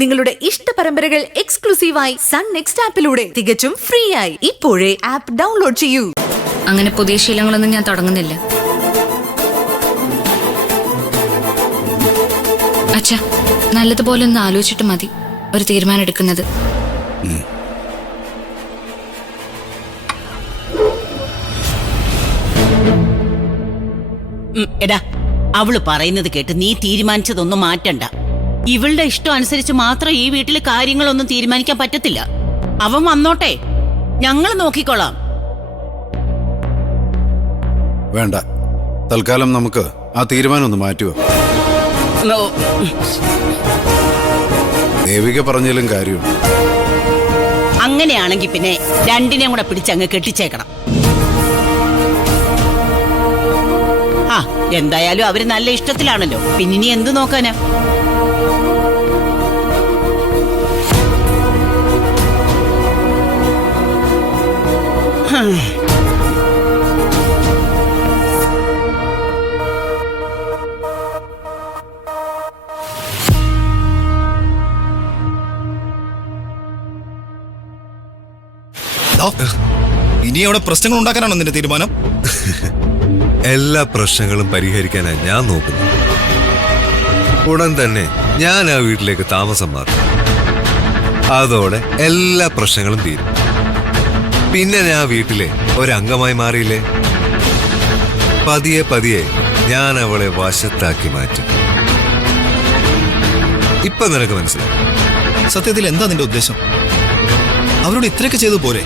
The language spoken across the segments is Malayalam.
നിങ്ങളുടെ ഇഷ്ട പരമ്പരകൾ എക്സ്ക്ലൂസീവായി സൺ നെക്സ്റ്റ് ആപ്പിലൂടെ തികച്ചും ഫ്രീ ആയി ഇപ്പോഴേ ആപ്പ് ഡൗൺലോഡ് ചെയ്യൂ. അങ്ങനെ പുതിയ ശീലങ്ങളൊന്നും ഞാൻ തുടങ്ങുന്നില്ല. അച്ഛാ, നല്ലതുപോലെ ഒന്ന് ആലോചിച്ചിട്ട് മതി ഒരു തീരുമാനം എടുക്കുന്നത്. എടാ, അവള് പറയുന്നത് കേട്ട് നീ തീരുമാനിച്ചതൊന്നും മാറ്റണ്ട. ഇവളുടെ ഇഷ്ടം അനുസരിച്ച് മാത്രം ഈ വീട്ടിലെ കാര്യങ്ങളൊന്നും തീരുമാനിക്കാൻ പറ്റത്തില്ല. അവൻ വന്നോട്ടെ, ഞങ്ങൾ നോക്കിക്കോളാം. വേണ്ട, തൽക്കാലം നമുക്ക് ആ തീരുമാനം ഒന്ന് മാറ്റുക. ദേവിക പറഞ്ഞാലും കാര്യമുണ്ട്. അങ്ങനെയാണെങ്കിൽ പിന്നെ രണ്ടിനെയും കൂടെ പിടിച്ചങ്ങ് കെട്ടിച്ചേക്കണം. ആ, എന്തായാലും അവര് നല്ല ഇഷ്ടത്തിലാണല്ലോ, പിന്നിനി എന്ത് നോക്കാനാ? ഇനി അവിടെ പ്രശ്നങ്ങൾ ഉണ്ടാക്കാനാണോ നിന്റെ തീരുമാനം? എല്ലാ പ്രശ്നങ്ങളും പരിഹരിക്കാനാണ് ഞാൻ നോക്കുന്നു. ഉടൻ തന്നെ ഞാൻ ആ വീട്ടിലേക്ക് താമസം മാറും. അതോടെ എല്ലാ പ്രശ്നങ്ങളും തീരും. പിന്നെ ഞാൻ വീട്ടിലെ ഒരംഗമായി മാറിയില്ലേ? പതിയെ പതിയെ ഞാൻ അവളെ വശത്താക്കി മാറ്റും. ഇപ്പൊ നിനക്ക് മനസ്സിലായി? സത്യത്തിൽ എന്താ നിന്റെ ഉദ്ദേശം? അവരോട് ഇത്രയൊക്കെ ചെയ്തു പോരെ?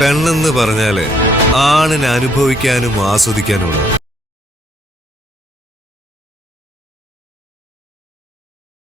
പെണ്ണെന്ന് പറഞ്ഞാല് ആണിന് അനുഭവിക്കാനും ആസ്വദിക്കാനുമുള്ള